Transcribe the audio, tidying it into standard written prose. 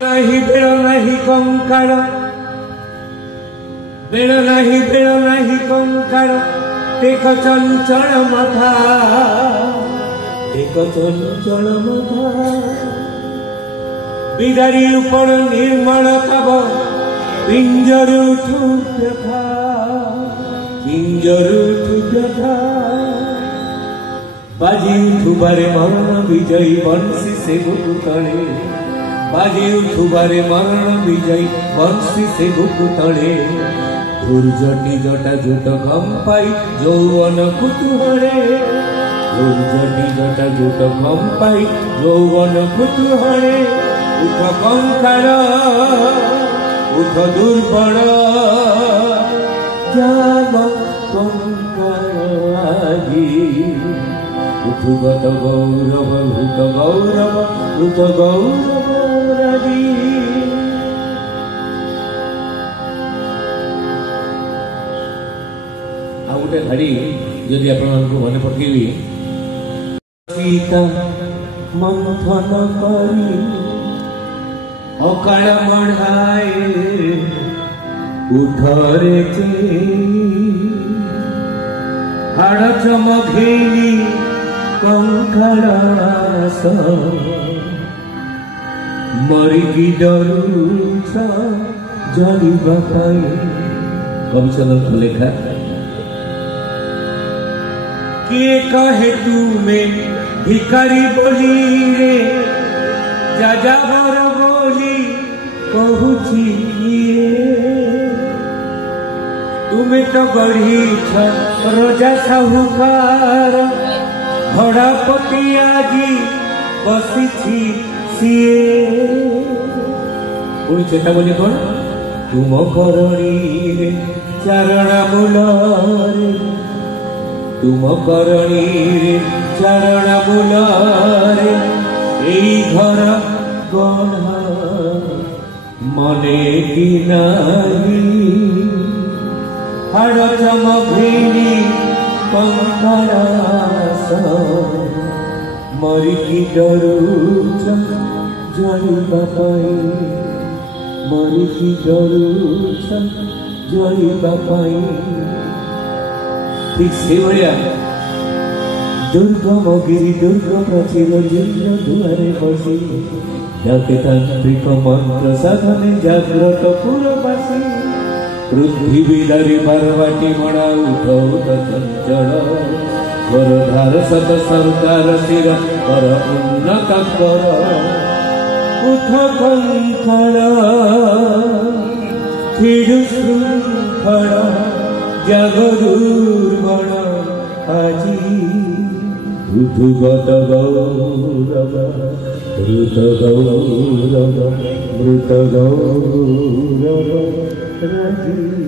नहीं बेड़ नहीं कंकार बेड़ नहीं कंकार टेक चंचल मथा टेक चंचल मथा बिदारी ऊपर निर्मल तब पिंजर उठू व्यथा पिंजर उठू व्यथा बाजी उठुबारे मरण विजयी बंशी से बुकु तले बाजी उठुबारे मरण विजयी बंशी से बुकु तले दुर्जटी जटा जुट कंपाई यौवन कुतूहले दुर्जटी जटा जुट कंपाई यौवन कुतूहले उठ कंकार उठ दुर्बल जाम कंकार आजी उठुगत गौरव भूत गौरव भूत गौरव राजी आउटे घड़ी यदि आपन मन पकेबी सीता मंथन करी अकाल मढ़ाए उठरे हाड़ चमघेली कंकड़ास मरिकी डरुछ जलिबा पाई कविचंद्र लेखा किए कहे तुमे भिखारी बोली रे जाजावर बोली कहूची तुमे तो गढ़ी रजा साहुकार घड़ापति आजी बसी सीए पुणी चेता बोली कौन तुम करणी रे चारणा मूलरे तुम करणी रे चारणा मूलरे एई घर गढ़ा मने की नाही हाड़ चमघेली कंकड़ास मरिकी डरुछ जलिबा पाई मरिकी डरुछ जलिबा पाई ठीक से भलिया दुर्गम गिरी दुर्ग प्राचीर जिन्न दुआरे बसी जाके तांत्रिक मंत्र साधने जाग्रत पुरवासी पृथ्वी बिलारी बारवाटी मणा उठ चंचल वरधार सत सरकार शिर कर उन्नत कर उठ कंकड़ थिरु श्रृंखल जगदुर्गण आजी उठुगत गौरव मृत गौरव मृत गौरव राजी।